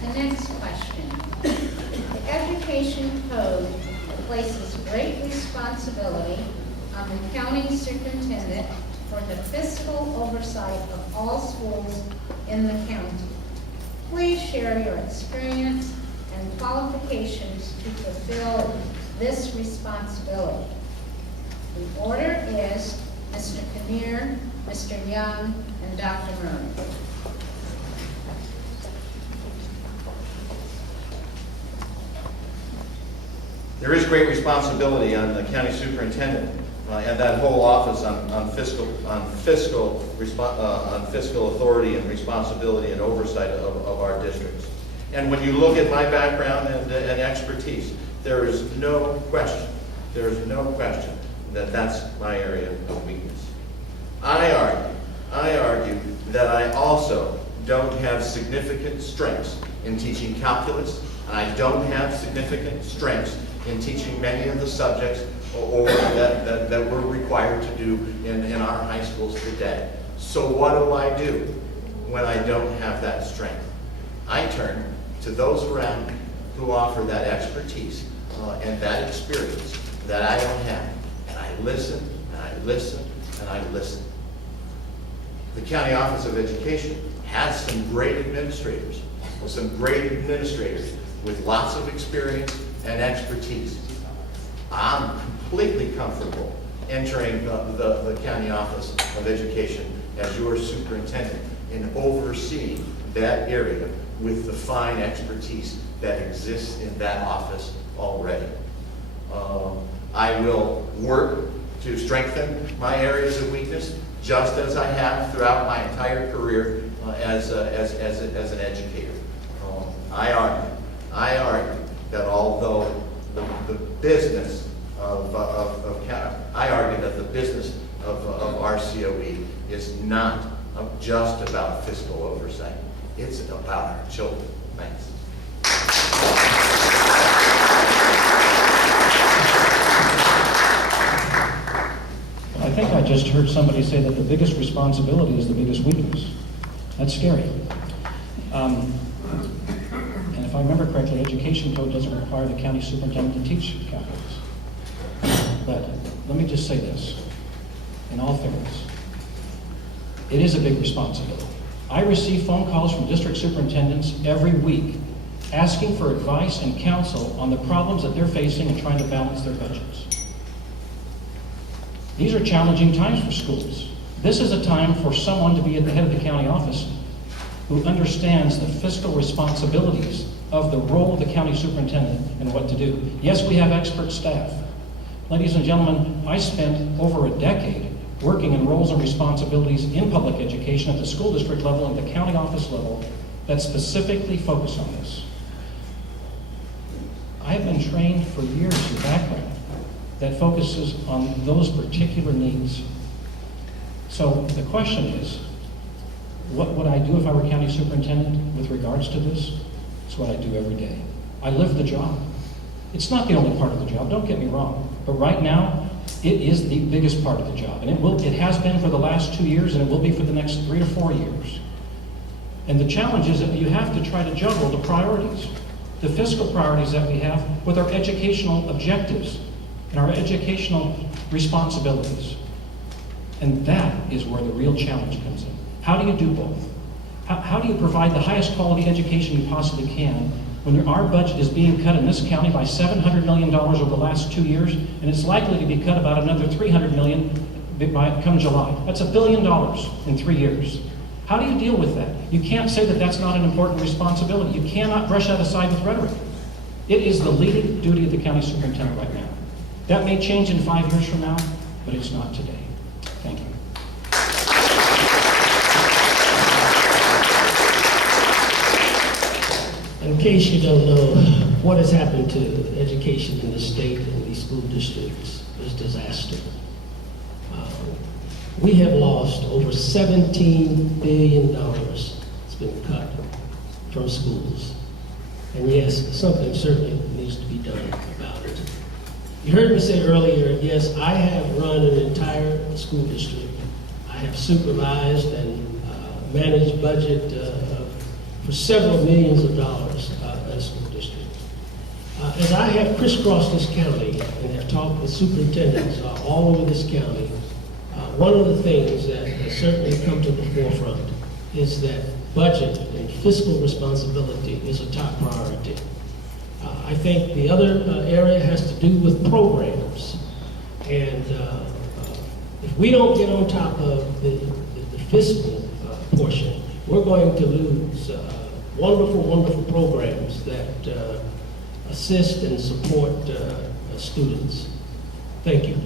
The next question. The Education Code places great responsibility on the county superintendent for the fiscal oversight of all schools in the county. Please share your experience and qualifications to fulfill this responsibility. The order is Mr. Kinnear, Mr. Young, and Dr. Murray. There is great responsibility on the county superintendent and that whole office on fiscal authority and responsibility and oversight of our districts. And when you look at my background and expertise, there is no question that that's my area of weakness. I argue that I also don't have significant strengths in teaching calculus, and I don't have significant strengths in teaching many of the subjects that we're required to do in our high schools today. So what do when I don't have that strength? I turn to those around me who offer that expertise and that experience that I don't have. And I listen, and I listen, and I listen. The County Office of Education has some great administrators with lots of experience and expertise. I'm completely comfortable entering the County Office of Education as your superintendent and overseeing that area with the fine expertise that exists in that office already. I will work to strengthen my areas of weakness, just as I have throughout my entire career as an educator. I argue that although the business of our COE is not just about fiscal oversight. It's about our children. Thanks. I think I just heard somebody say that the biggest responsibility is the biggest weakness. That's scary. And if I remember correctly, education code doesn't require the county superintendent to teach calculus. But let me just say this, in all fairness, it is a big responsibility. I receive phone calls from district superintendents every week asking for advice and counsel on the problems that they're facing and trying to balance their budgets. These are challenging times for schools. This is a time for someone to be at the head of the county office who understands the fiscal responsibilities of the role of the county superintendent and what to do. Yes, we have expert staff. Ladies and gentlemen, I spent over a decade working in roles and responsibilities in public education at the school district level and the county office level that specifically focus on this. I have been trained for years in background that focuses on those particular needs. So the question is, what would I do if I were county superintendent with regards to this? It's what I do every day. I live the job. It's not the only part of the job, don't get me wrong. But right now, it is the biggest part of the job. And it has been for the last 2 years, and it will be for the next 3 to 4 years. And the challenge is that you have to try to juggle the priorities, the fiscal priorities that we have with our educational objectives and our educational responsibilities. And that is where the real challenge comes in. How do you do both? How do you provide the highest quality education you possibly can when our budget is being cut in this county by $700 million over the last 2 years, and it's likely to be cut about another $300 million by come July? That's $1 billion in 3 years. How do you deal with that? You can't say that that's not an important responsibility. You cannot brush that aside with rhetoric. It is the leading duty of the county superintendent right now. That may change in 5 years from now, but it's not today. Thank you. In case you don't know, what has happened to education in the state and these school districts is disaster. We have lost over $17 billion that's been cut from schools. And yes, something certainly needs to be done about it. You heard me say earlier, yes, I have run an entire school district. I have supervised and managed budget for several millions of dollars in a school district. As I have crisscrossed this county and have talked with superintendents all over this county, one of the things that has certainly come to the forefront is that budget and fiscal responsibility is a top priority. I think the other area has to do with programs. And if we don't get on top of the fiscal portion, we're going to lose wonderful, wonderful programs that assist and support students. Thank you.